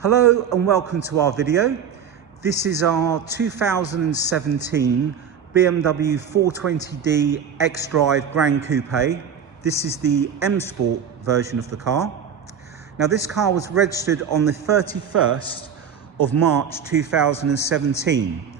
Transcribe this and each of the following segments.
Hello and welcome to our video. This is our 2017 BMW 420d Xdrive Gran Coupe. This is the M Sport version of the car. Now this car was registered on the 31st of March 2017.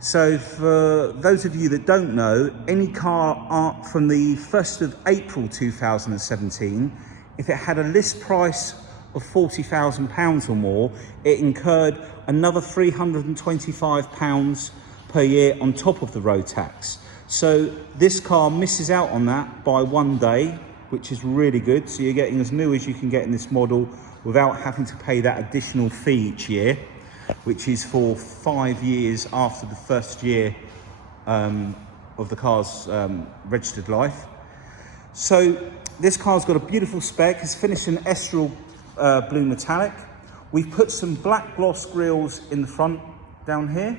So for those of you that don't know, any car from the 1st of April 2017, if it had a list price of £40,000 or more, it incurred another £325 per year on top of the road tax. So this car misses out on that by 1 day, which is really good. So you're getting as new as you can get in this model without having to pay that additional fee each year, which is for 5 years after the first year of the car's registered life. So this car's got a beautiful spec. It's finished in Estrel blue metallic. We've put some black gloss grills in the front down here.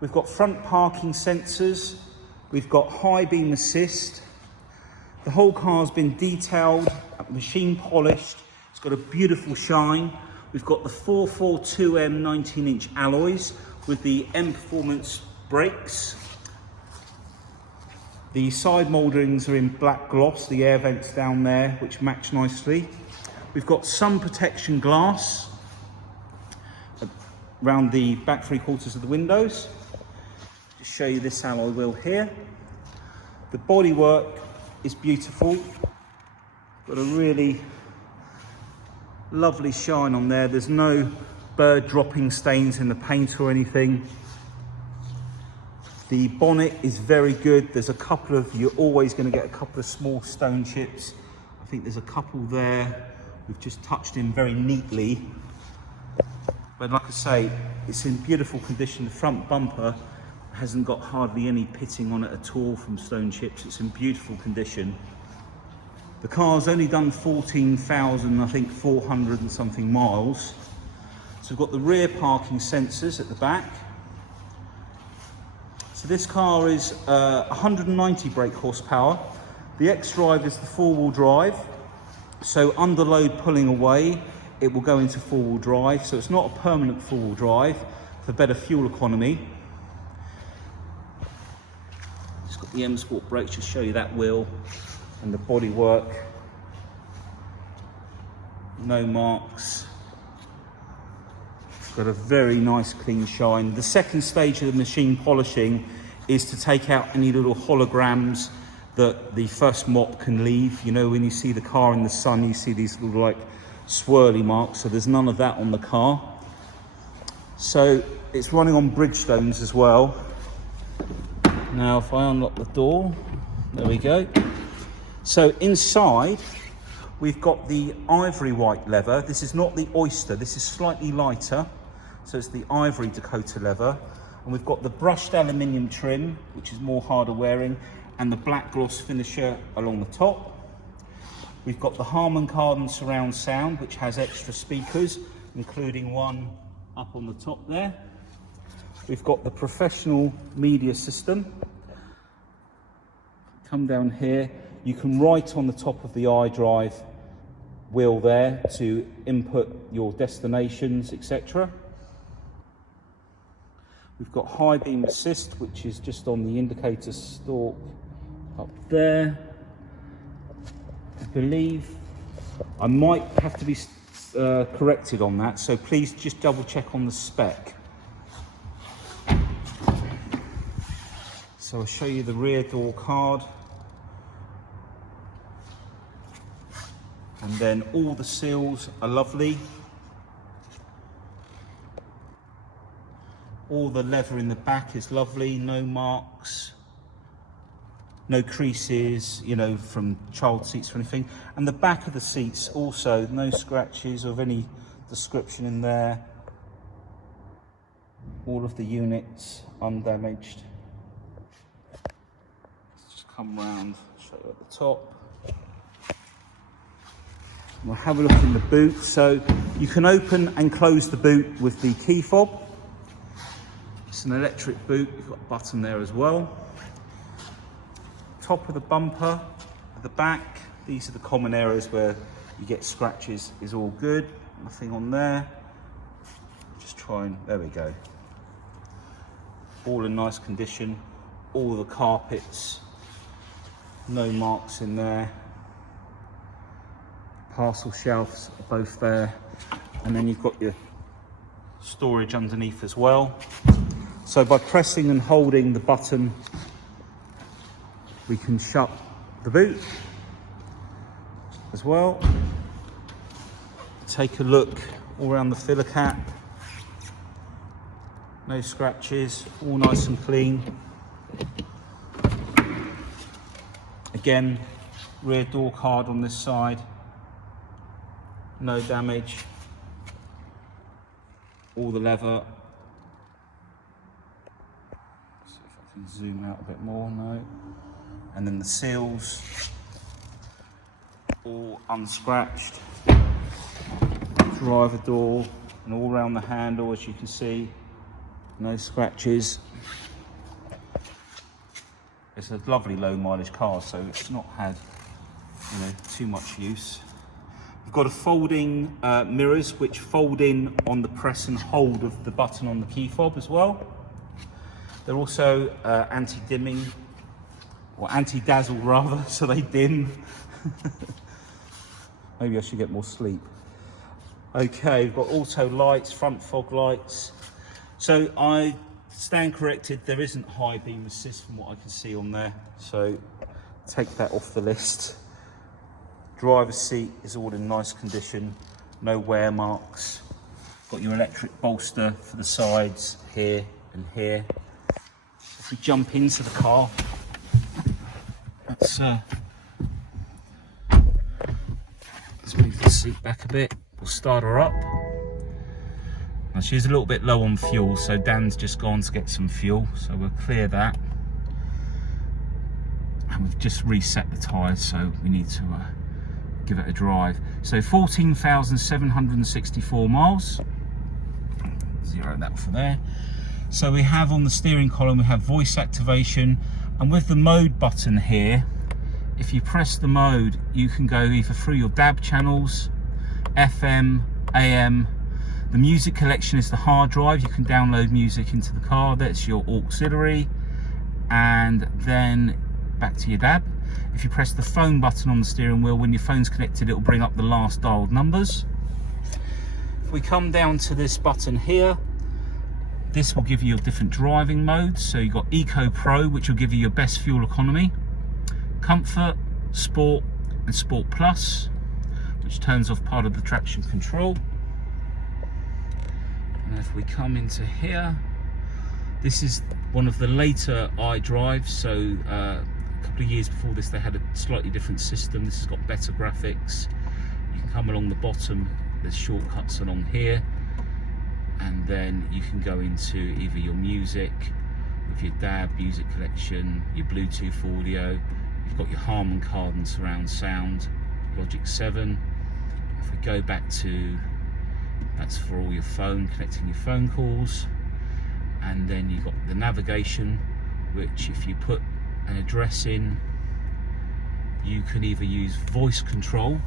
We've got front parking sensors. We've got high beam assist. The whole car's been detailed, machine polished. It's got a beautiful shine. We've got the 442M 19-inch alloys with the M Performance brakes. The side moulderings are in black gloss, the air vents down there, which match nicely. We've got sun protection glass around the back 3/4 of the windows. Just show you this alloy wheel here. The bodywork is beautiful. Got a really lovely shine on there. There's no bird dropping stains in the paint or anything. The bonnet is very good. There's a couple of, you're always going to get a couple of small stone chips. I think there's a couple there. We've just touched in very neatly. But like I say, it's in beautiful condition. The front bumper hasn't got hardly any pitting on it at all from stone chips. It's in beautiful condition. The car's only done 14,000, I think 400 and something miles. So we've got the rear parking sensors at the back. So this car is 190 brake horsepower. The Xdrive is the 4-wheel drive. So under load pulling away, it will go into 4-wheel drive. So it's not a permanent 4-wheel drive for better fuel economy. It's got the M Sport brakes to show you that wheel and the bodywork. No marks. It's got a very nice clean shine. The second stage of the machine polishing is to take out any little holograms that the first mop can leave. You know, when you see the car in the sun, you see these little like swirly marks. So there's none of that on the car. So it's running on Bridgestones as well. Now, if I unlock the door, there we go. So inside, we've got the ivory white leather. This is not the oyster, this is slightly lighter. So it's the ivory Dakota leather. And we've got the brushed aluminium trim, which is more harder wearing, and the black gloss finisher along the top. We've got the Harman Kardon surround sound, which has extra speakers, including one up on the top there. We've got the professional media system. Come down here, you can write on the top of the iDrive wheel there to input your destinations, etc. We've got high beam assist, which is just on the indicator stalk up there. I believe I might have to be corrected on that, so please just double check on the spec. So I'll show you the rear door card. And then all the seals are lovely. All the leather in the back is lovely, no marks, no creases, you know, from child seats or anything. And the back of the seats also, no scratches of any description in there. All of the units undamaged. Let's just come round, show you at the top. We'll have a look in the boot. So you can open and close the boot with the key fob. It's an electric boot, you've got a button there as well. Top of the bumper, at the back, these are the common areas where you get scratches, is all good, nothing on there. just try and, there we go. All in nice condition, all the carpets, no marks in there. Parcel shelves are both there, and then you've got your storage underneath as well. So by pressing and holding the button, we can shut the boot as well. Take a look all around the filler cap. No scratches, all nice and clean. Again, rear door card on this side. No damage. All the leather. See if I can zoom out a bit more. No. And then the seals, all unscratched. Driver door, and all around the handle, as you can see, no scratches. It's a lovely low mileage car, so it's not had, you know, too much use. We've got a folding mirrors which fold in on the press and hold of the button on the key fob as well. They're also anti-dimming, or anti-dazzle rather, so they dim. Maybe I should get more sleep. Okay, we've got auto lights, front fog lights. So I stand corrected, there isn't high beam assist from what I can see on there, so take that off the list. Driver's seat is all in nice condition, no wear marks. Got your electric bolster for the sides here and here. If we jump into the car, let's move the seat back a bit. We'll start her up. Now she's a little bit low on fuel, so Dan's just gone to get some fuel, so we'll clear that. And we've just reset the tyres, so we need to give it a drive. So 14,764 miles. Zero that for there. So we have on the steering column, we have voice activation, and with the mode button here, if you press the mode, you can go either through your DAB channels, FM, AM. The music collection is the hard drive. You can download music into the car. That's your auxiliary. And then back to your DAB. If you press the phone button on the steering wheel, when your phone's connected, it will bring up the last dialed numbers. If we come down to this button here, this will give you your different driving modes. So you've got Eco Pro, which will give you your best fuel economy, Comfort, Sport, and Sport Plus, which turns off part of the traction control. And if we come into here, this is one of the later iDrives. So a couple of years before this, they had a slightly different system. This has got better graphics. You can come along the bottom, there's shortcuts along here, and then you can go into either your music with your DAB, music collection, your Bluetooth audio. You've got your Harman Kardon surround sound, Logic 7. If we go back to, that's for all your phone, connecting your phone calls. And then you've got the navigation, which if you put an address in, you can either use voice control,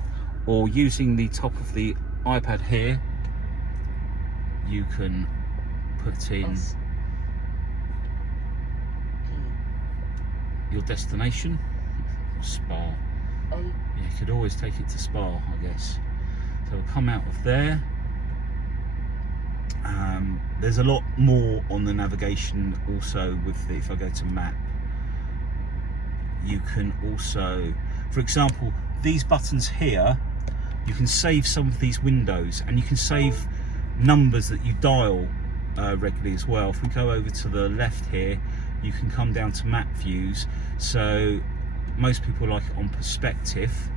or using the top of the iPad here, you can put in your destination, Spa. Yeah, you could always take it to Spa, I guess. So we'll come out of there. There's a lot more on the navigation also with the, if I go to map, you can also, for example, these buttons here, you can save some of these windows, and you can save numbers that you dial regularly as well. If we go over to the left here, you can come down to map views. So most people like it on perspective.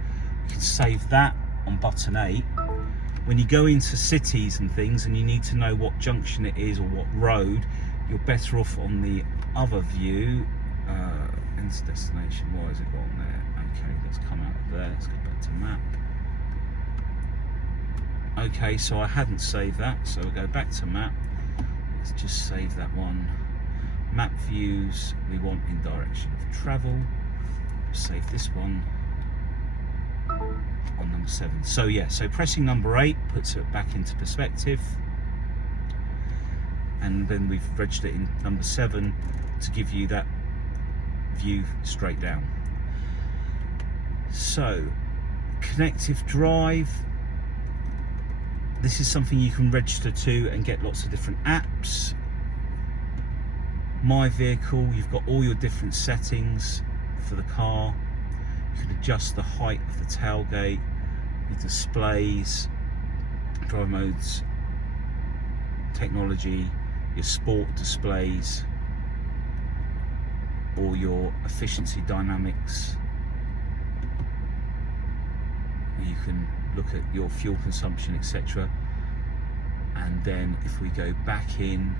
You can save that on button 8. When you go into cities and things and you need to know what junction it is or what road, you're better off on the other view. End destination, why has it got on there? Okay, let's come out of there, let's go back to map. Okay, so I hadn't saved that, so we'll go back to map. Let's just save that one. Map views, we want in direction of travel. Save this one on number 7. So yeah, so pressing number 8 puts it back into perspective. and then we've registered it in number 7 to give you that view straight down. So, connective drive, this is something you can register to and get lots of different apps. My vehicle, you've got all your different settings for the car. You can adjust the height of the tailgate, your displays, drive modes, technology, your sport displays, all your efficiency dynamics. You can look at your fuel consumption, etc. And then if we go back in,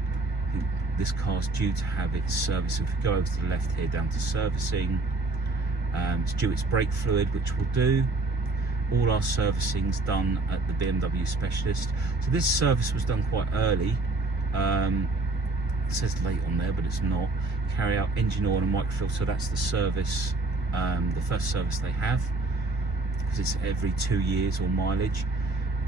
I think this car's due to have its service. If we go over to the left here down to servicing, it's due its brake fluid, which we'll do. All our servicing's done at the BMW specialist. So this service was done quite early. It says late on there, but it's not. Carry out engine oil and microfilter. That's the service, the first service they have, because it's every 2 years or mileage.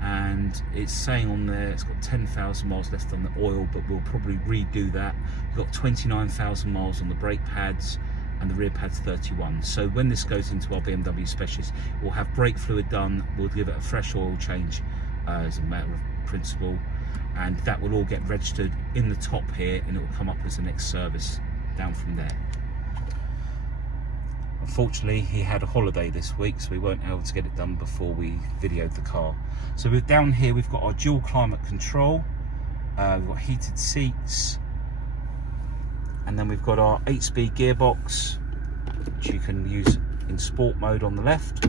And it's saying on there it's got 10,000 miles left on the oil, but we'll probably redo that. You've got 29,000 miles on the brake pads, and the rear pad's 31. So when this goes into our BMW specialist, we'll have brake fluid done, we'll give it a fresh oil change as a matter of principle, and that will all get registered in the top here, and it will come up as the next service down from there. Unfortunately, he had a holiday this week, so we weren't able to get it done before we videoed the car. So we're down here, we've got our dual climate control, we've got heated seats, and then we've got our 8-speed gearbox, which you can use in sport mode on the left.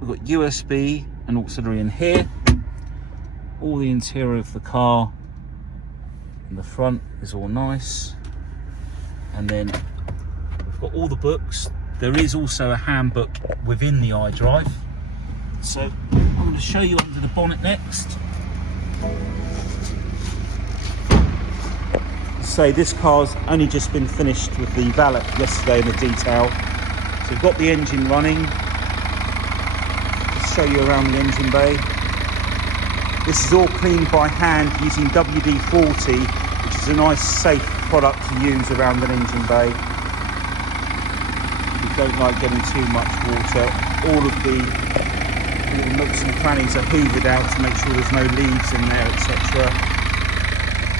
We've got USB and auxiliary in here. All the interior of the car in the front is all nice. And then we've got all the books. There is also a handbook within the iDrive. So I'm going to show you under the bonnet next. So this car's only just been finished with the valet yesterday in the detail. So we've got the engine running. Let's show you around the engine bay. This is all cleaned by hand using WD-40, which is a nice safe product to use around an engine bay. If you don't like getting too much water, all of the little nooks and crannies are hoovered out to make sure there's no leaves in there, etc.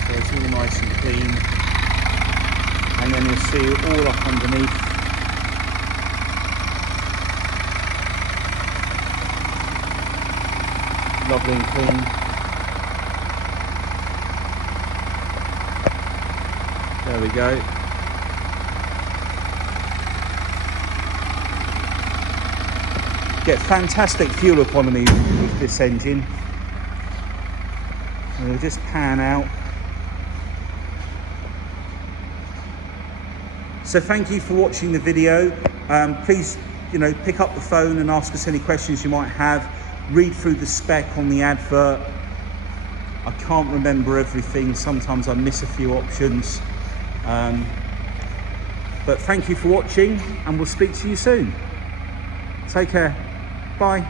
So it's all nice and clean. And then you'll see it all up underneath. Lovely and clean. There we go. Get fantastic fuel economy with this engine. And we'll just pan out. So thank you for watching the video. Please, pick up the phone and ask us any questions you might have. Read through the spec on the advert. I can't remember everything. Sometimes I miss a few options. But thank you for watching, and we'll speak to you soon. Take care. Bye.